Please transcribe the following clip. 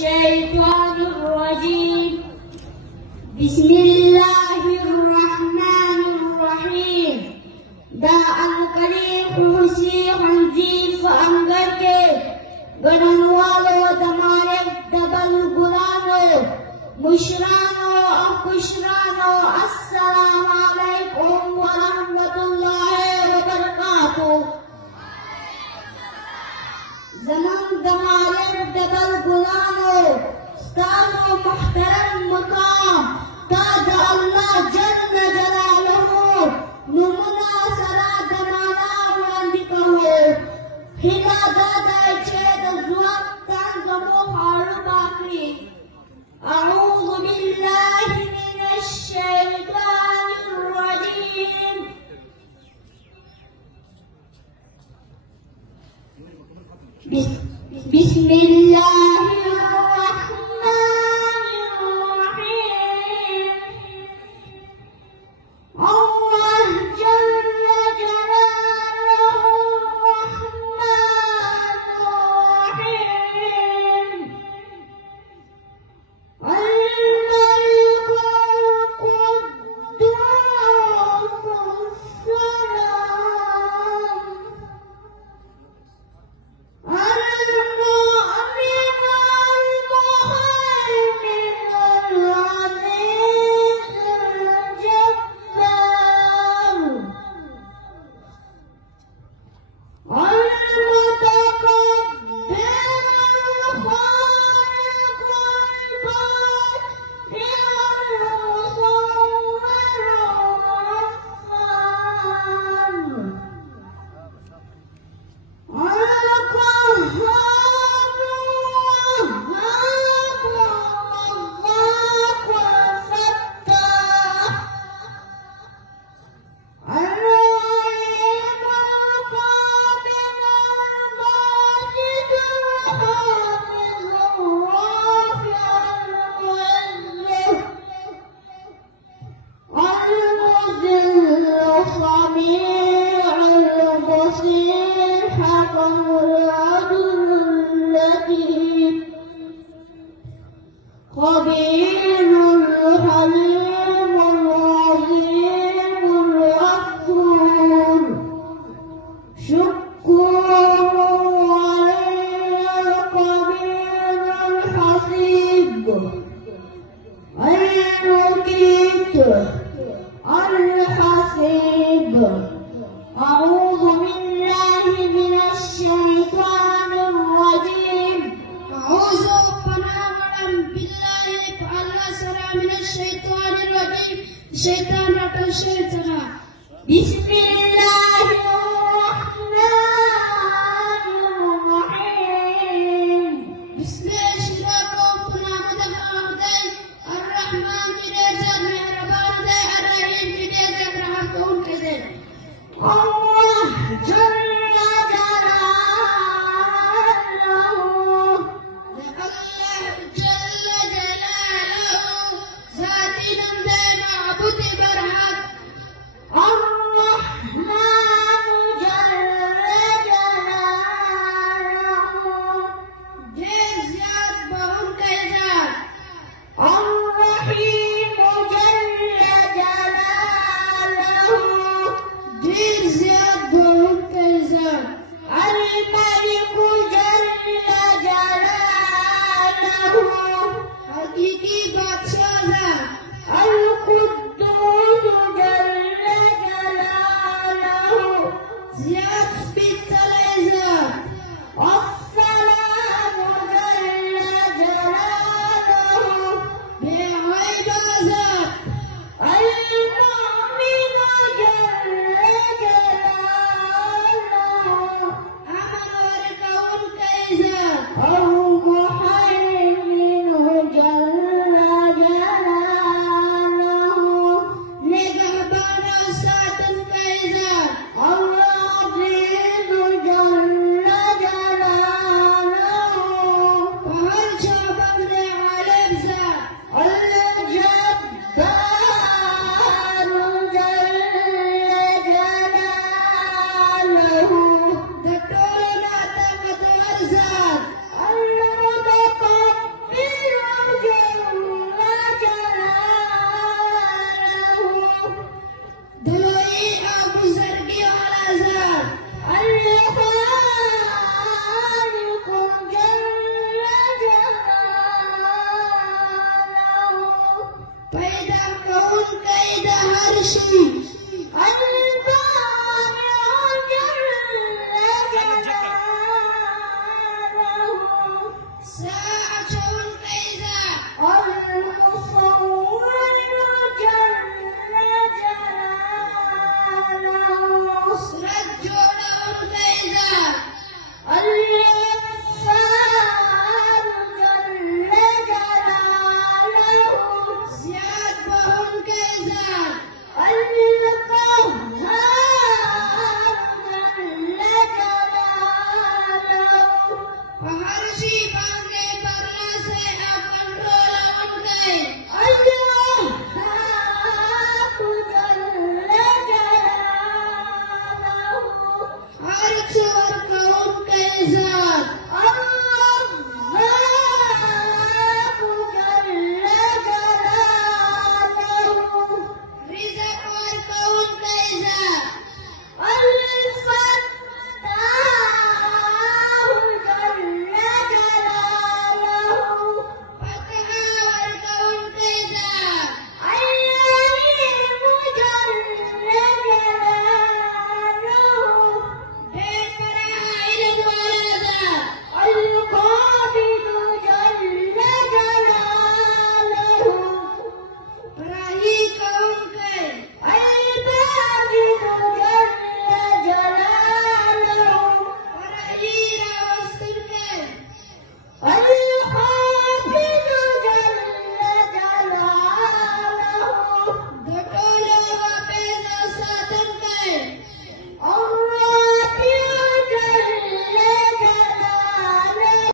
الشيطان الرجيم. بسم الله الرحمن الرحيم. Daan karim खुशी हंजीर अंगर के गणन वालों दमारे दबल गुलानो मुशरानो अकुशरानो अस्सलाम अलैकुम व रहमतुल्लाहि व बरकातुहू। जमान दमारे दबल गुलानो स्तानो मुहतरम मकाम ताज अल्लाह जल्ल जलालुहू नुमुना सरा दमाना बुलंदिका हो हिला दादा चेद जुआब तांगमो हारू बाकी। अऊज़ु बिल्लाहि मिनश शैतानिर रजीम। बिस्मिल्लाहिर रहमानिर रहीम। अल्लाह जल्ल जलालुहु रहमानुर रहीम। الملك القدوس السلام المؤمن المهيمن العزيز الجبار المتكبر الخالق البارئ المصور الرحمن القهار الوهاب الرزاق الفتاح الرحيم القابل الماجد الحافظ الرافع المعز المذل السميع البصير حكم العدل اللطيف خبير الحليم العظيم الغفور شكور علي القدير الحسيب المقيت الحسيب. أعوذ بالله من الشيطان الرجيم. أعوذ بالله من الشيطان الرجيم. الشيطان رجيم. بسم الله